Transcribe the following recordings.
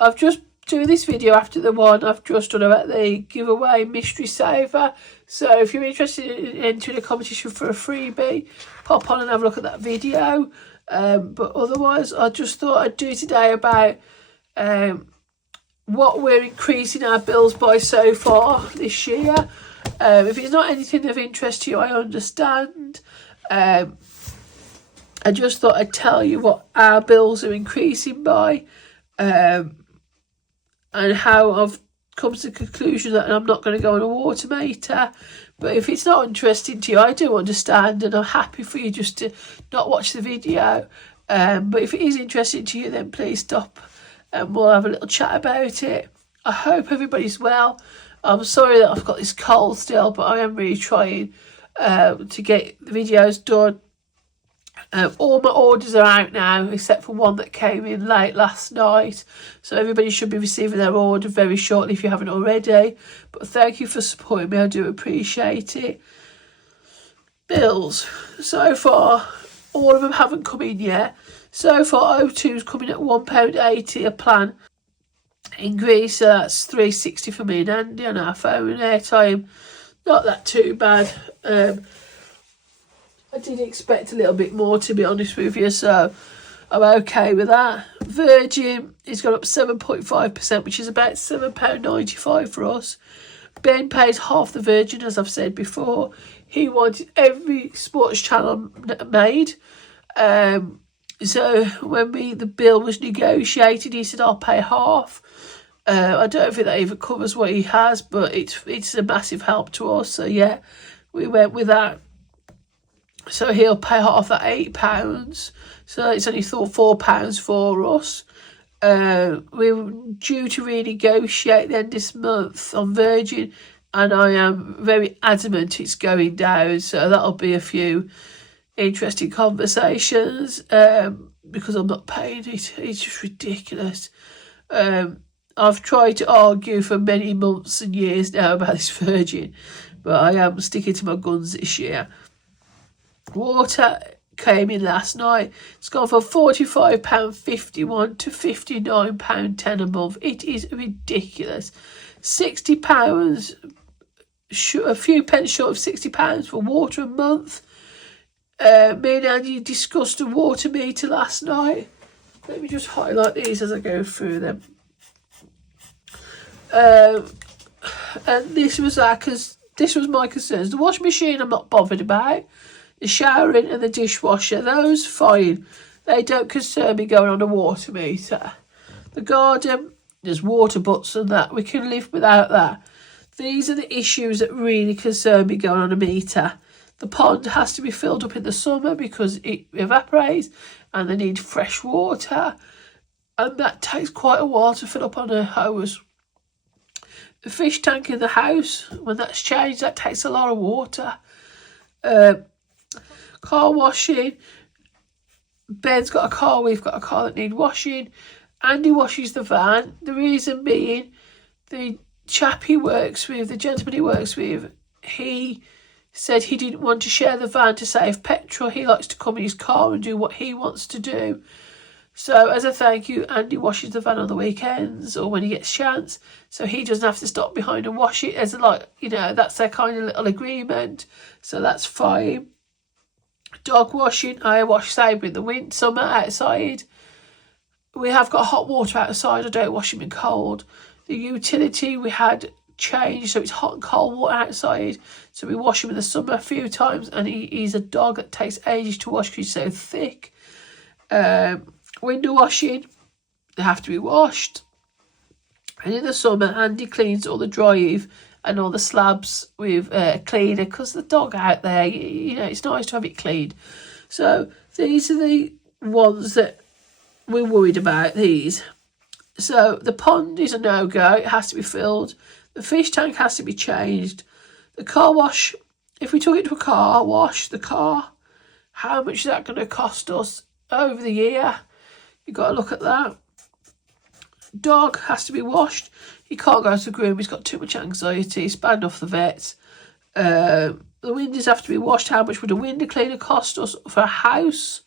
I've just doing this video after the one I've just done about the giveaway mystery saver. So if you're interested in entering a competition for a freebie, pop on and have a look at that video. But otherwise, I just thought I'd do today about what we're increasing our bills by so far this year. If it's not anything of interest to you, I understand. I just thought I'd tell you what our bills are increasing by, and how I've come to the conclusion that I'm not going to go on a water meter. But if it's not interesting to you, I do understand, and I'm happy for you just to not watch the video. But if it is interesting to you, then please stop and we'll have a little chat about it. I hope everybody's well. I'm sorry that I've got this cold still, but I am really trying to get the videos done. All my orders are out now, except for one that came in late last night. So everybody should be receiving their order very shortly if you haven't already. But thank you for supporting me. I do appreciate it. Bills. So far, all of them haven't come in yet. So far, O2's coming at £1.80 a plan increase. So that's £3.60 for me and Andy on our phone and airtime. Not that too bad. I did expect a little bit more, to be honest with you, so I'm okay with that. Virgin has gone up 7.5%, which is about £7.95 for us. Ben pays half the Virgin, as I've said before. He wanted every sports channel made. So when the bill was negotiated, he said, I'll pay half. I don't think that even covers what he has, but it's a massive help to us. So yeah, we went with that. So he'll pay half that £8. So it's only £4 for us. We're due to renegotiate then this month on Virgin, and I am very adamant it's going down. So that'll be a few interesting conversations, because I'm not paying it. It's just ridiculous. I've tried to argue for many months and years now about this Virgin, but I am sticking to my guns this year. Water came in last night. It's gone from £45.51 to £59.10 a month. It is ridiculous. £60, a few pence short of £60 for water a month. Me and Andy discussed a water meter last night. Let me just highlight these as I go through them. And this was my concerns. The washing machine I'm not bothered about. The showering and the dishwasher, those fine. They don't concern me going on a water meter. The garden, there's water butts and that. We can live without that. These are the issues that really concern me going on a meter. The pond has to be filled up in the summer because it evaporates and they need fresh water. And that takes quite a while to fill up on a hose. The fish tank in the house, when that's changed, that takes a lot of water. Car washing. Ben's got a car, we've got a car that needs washing. Andy washes the van. The reason being, the chap he works with, the gentleman he works with, he said he didn't want to share the van to save petrol. He likes to come in his car and do what he wants to do. So as a thank you, Andy washes the van on the weekends or when he gets a chance, so he doesn't have to stop behind and wash it. As that's their kind of little agreement, so that's fine. Dog washing, I wash Sabre in the summer outside. We have got hot water outside. I don't wash him in cold. The utility we had changed, so it's hot and cold water outside. So we wash him in the summer a few times, and he's a dog that takes ages to wash because he's so thick. Window washing, they have to be washed. And in the summer, Andy cleans all the drive and all the slabs with a cleaner because the dog out there, it's nice to have it cleaned. So these are the ones that we're worried about, these. So the pond is a no-go. It has to be filled. The fish tank has to be changed. The car wash, if we took it to a car wash, the car, how much is that going to cost us over the year? You've got to look at that. Dog has to be washed. He can't go to the groom. He's got too much anxiety. He's banned off the vets. The windows have to be washed. How much would a window cleaner cost us for a house?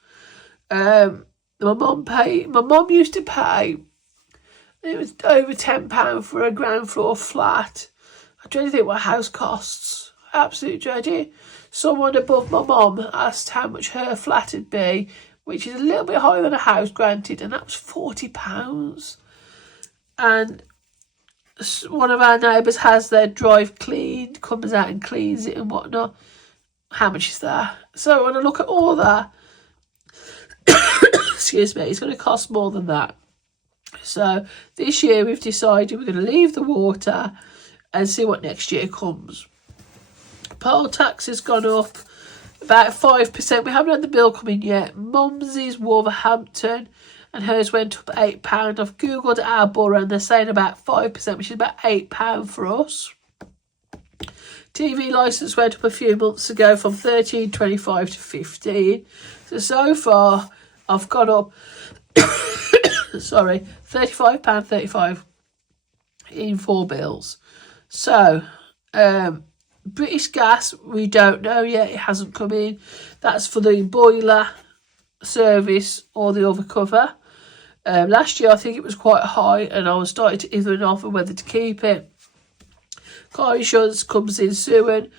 My mum used to pay It was over £10 for a ground floor flat. I don't think what a house costs. Absolutely dreaded. Someone above my mum asked how much her flat would be, which is a little bit higher than a house, granted, and that was £40. And one of our neighbours has their drive cleaned, comes out and cleans it and whatnot. How much is that? So when I look at all that, excuse me, it's going to cost more than that. So this year we've decided we're going to leave the water and see what next year comes. Poll tax has gone up about 5%. We haven't had the bill come in yet. Mum's is Wolverhampton and hers went up £8. I've googled our borough and they're saying about 5%, which is about £8 for us. TV licence went up a few months ago from £13.25 to £15. So far I've gone up sorry, £35.35 in 4 bills. So British Gas, we don't know yet, it hasn't come in. That's for the boiler service or the other cover. Last year I think it was quite high and I was starting to either and offer whether to keep it. Car insurance comes in soon.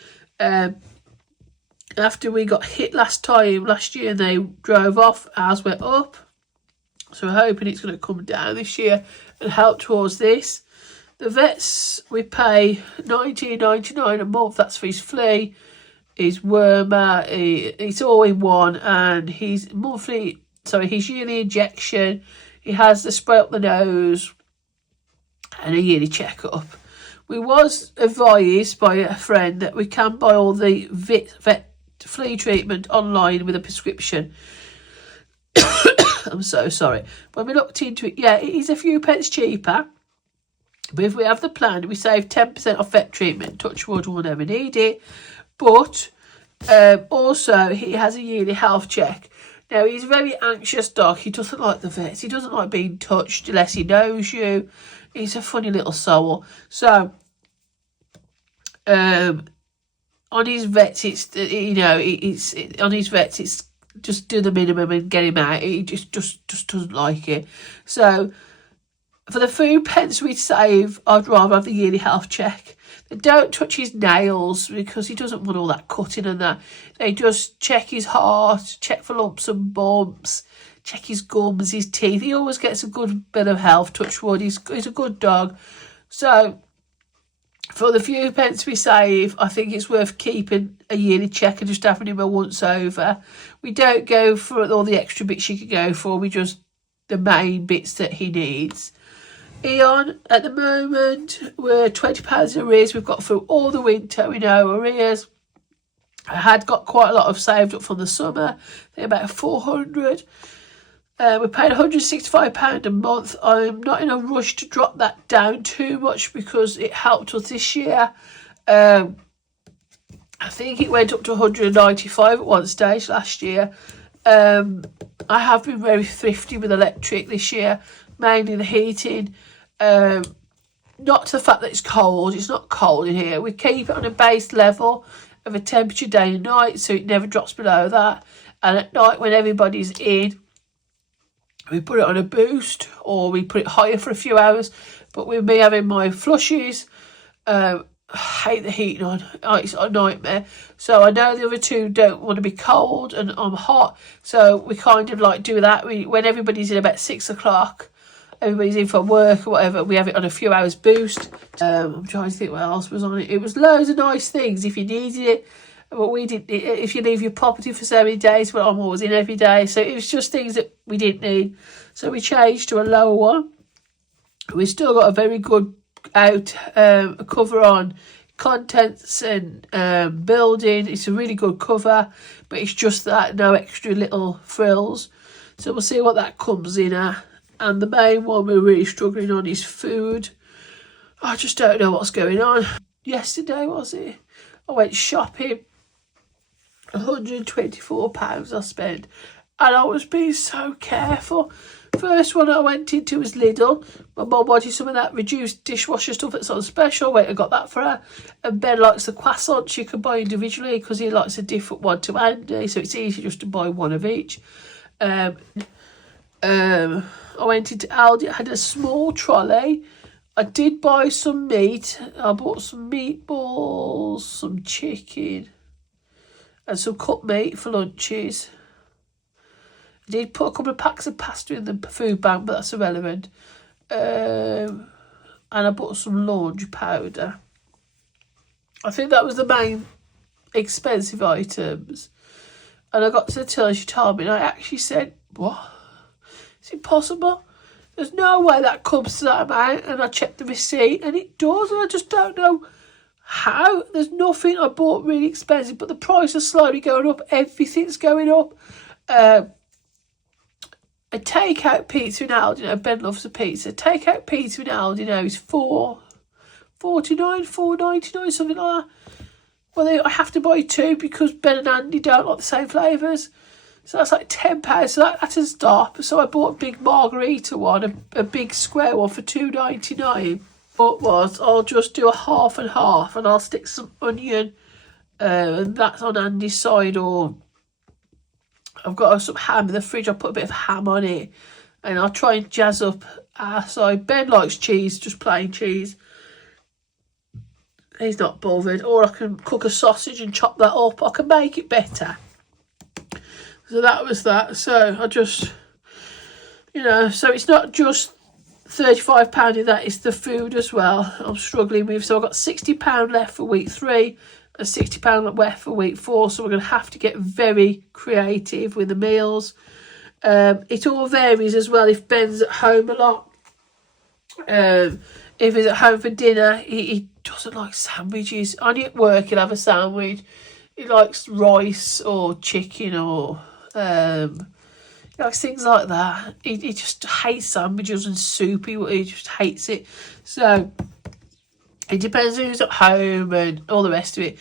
After we got hit last year and they drove off, ours went up. So we're hoping it's going to come down this year and help towards this. The vets, we pay $19.99 a month. That's for his flea, his wormer, it's all in one. And his yearly injection. He has the spray up the nose and a yearly checkup. We was advised by a friend that we can buy all the vet flea treatment online with a prescription. I'm so sorry. When we looked into it, yeah, it is a few pence cheaper. But if we have the plan, we save 10% off vet treatment. Touch wood, we'll never need it. But also, he has a yearly health check. Now, he's a very anxious dog. He doesn't like the vets. He doesn't like being touched unless he knows you. He's a funny little soul. So, on his vets, it's just do the minimum and get him out. He just doesn't like it. So for the few pence we save, I'd rather have the yearly health check. They don't touch his nails because he doesn't want all that cutting and that. They just check his heart, check for lumps and bumps, check his gums, his teeth. He always gets a good bit of health, touch wood. He's a good dog. So for the few pence we save, I think it's worth keeping a yearly check and just having him a once over. We don't go for all the extra bits you could go for. We just the main bits that he needs. Eon, at the moment, we're £20 in arrears. We've got through all the winter. We know arrears. I had got quite a lot of saved up from the summer. They're about 400. We paid £165 a month. I'm not in a rush to drop that down too much because it helped us this year. I think it went up to 195 at one stage last year. I have been very thrifty with electric this year, mainly the heating. Not to the fact that it's cold. It's not cold in here. We keep it on a base level of a temperature day and night, so it never drops below that. And at night when everybody's in, we put it on a boost or we put it higher for a few hours. But with me having my flushes, I hate the heating on. Oh, it's a nightmare. So I know the other two don't want to be cold and I'm hot. So we kind of like do that. When everybody's in about 6 o'clock, everybody's in from work or whatever, we have it on a few hours boost. I'm trying to think what else was on it. It was loads of nice things if you needed it. But we didn't. If you leave your property for so many days, well, I'm always in every day. So it was just things that we didn't need. So we changed to a lower one. We still got a very good cover on contents and building. It's a really good cover, but it's just that no extra little frills. So we'll see what that comes in at. And the main one we're really struggling on is food. I just don't know what's going on. Yesterday, was it? I went shopping. £124 I spent. And I was being so careful. First one I went into was Lidl. My mum wanted some of that reduced dishwasher stuff that's on special. Went and got that for her. And Ben likes the croissants you can buy individually because he likes a different one to Andy. So it's easy just to buy one of each. I went into Aldi. I had a small trolley. I did buy some meat. I bought some meatballs, some chicken, and some cut meat for lunches. I did put a couple of packs of pasta in the food bank, but that's irrelevant. And I bought some laundry powder. I think that was the main expensive items. And I got to the till, she told me, and I actually said, what? Is it possible? There's no way that comes to that amount. And I checked the receipt, and it does, and I just don't know how. There's nothing I bought really expensive, but the price is slowly going up. Everything's going up. A take-out pizza in Aldi, Ben loves a pizza. Take-out pizza in Aldi now is $4.49, $4.99, something like that. Well, I have to buy two because Ben and Andy don't like the same flavours. So that's like £10. So that's a stop. So I bought a big margarita one, a big square one for $2.99. What was, I'll just do a half and half, and I'll stick some onion, and that's on Andy's side, or I've got some ham in the fridge. I'll put a bit of ham on it, and I'll try and jazz up our side. Ben likes cheese, just plain cheese. He's not bothered. Or I can cook a sausage and chop that up. I can make it better. So that was that. So I just, so it's not just £35 in that, it's the food as well I'm struggling with. So I've got £60 left for week 3 and £60 left for week 4. So we're going to have to get very creative with the meals. It all varies as well if Ben's at home a lot. If he's at home for dinner, he doesn't like sandwiches. Only at work he'll have a sandwich. He likes rice or chicken or he likes things like that. He just hates sandwiches and soup. He just hates it. So it depends who's at home and all the rest of it.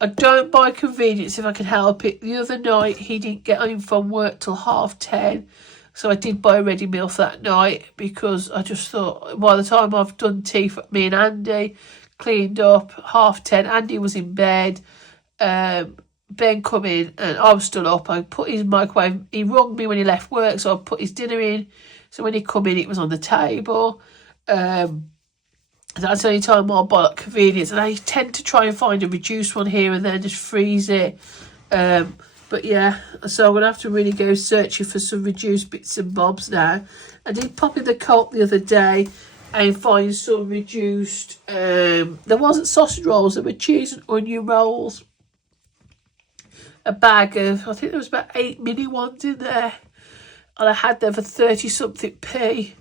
I don't buy convenience if I can help it. The other night he didn't get home from work till 10:30. So I did buy a ready meal for that night because I just thought by the time I've done tea for me and Andy, cleaned up, 10:30, Andy was in bed, Ben come in and I was still up. I put his microwave, he rung me when he left work, so I put his dinner in. So when he come in, it was on the table. That's the only time I'll buy like convenience. And I tend to try and find a reduced one here and then, just freeze it. But yeah, so I'm going to have to really go searching for some reduced bits and bobs now. I did pop in the Co-op the other day and find some reduced, there wasn't sausage rolls, there were cheese and onion rolls. A bag of, I think there was about 8 mini ones in there. And I had them for 30-something p.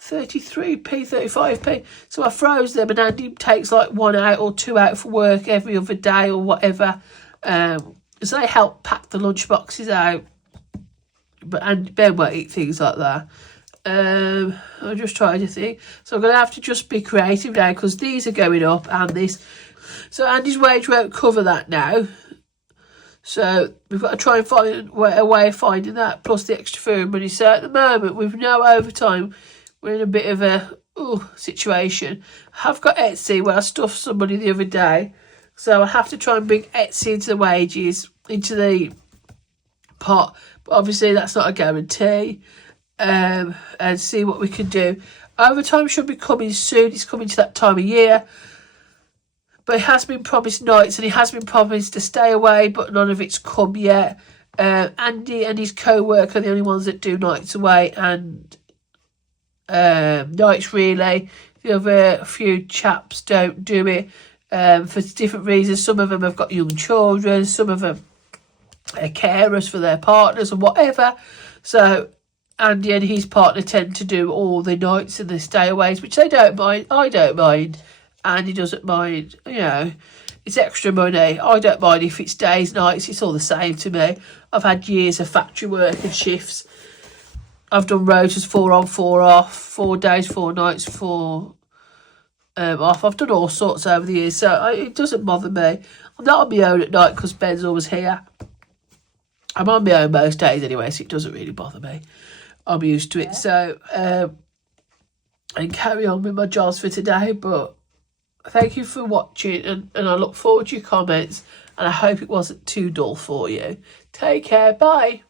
33p, 35p. So I froze them, and Andy takes like 1 out or 2 out for work every other day or whatever. So they help pack the lunch boxes out. And Ben won't eat things like that. I'm just trying to think. So I'm going to have to just be creative now because these are going up and this. So Andy's wage won't cover that now. So we've got to try and find a way of finding that, plus the extra food money. So at the moment, with no overtime, we're in a bit of a situation. I've got Etsy where I stuffed somebody the other day. So I have to try and bring Etsy into the wages, into the pot. But obviously that's not a guarantee. And see what we can do. Overtime should be coming soon. It's coming to that time of year. But it has been promised nights and he has been promised to stay away, but none of it's come yet. Andy and his co-worker are the only ones that do nights away and nights really. The other few chaps don't do it for different reasons. Some of them have got young children, some of them are carers for their partners and whatever. So Andy and his partner tend to do all the nights and the stayaways, which they don't mind. I don't mind. And he doesn't mind, it's extra money. I don't mind if it's days, nights, it's all the same to me. I've had years of factory work and shifts. I've done rotas 4 on, 4 off, 4 days, 4 nights, 4 off. I've done all sorts over the years, so it doesn't bother me. I'm not on my own at night because Ben's always here. I'm on my own most days anyway, so it doesn't really bother me. I'm used to it. So, and carry on with my jobs for today, but thank you for watching and I look forward to your comments and I hope it wasn't too dull for you. Take care. Bye.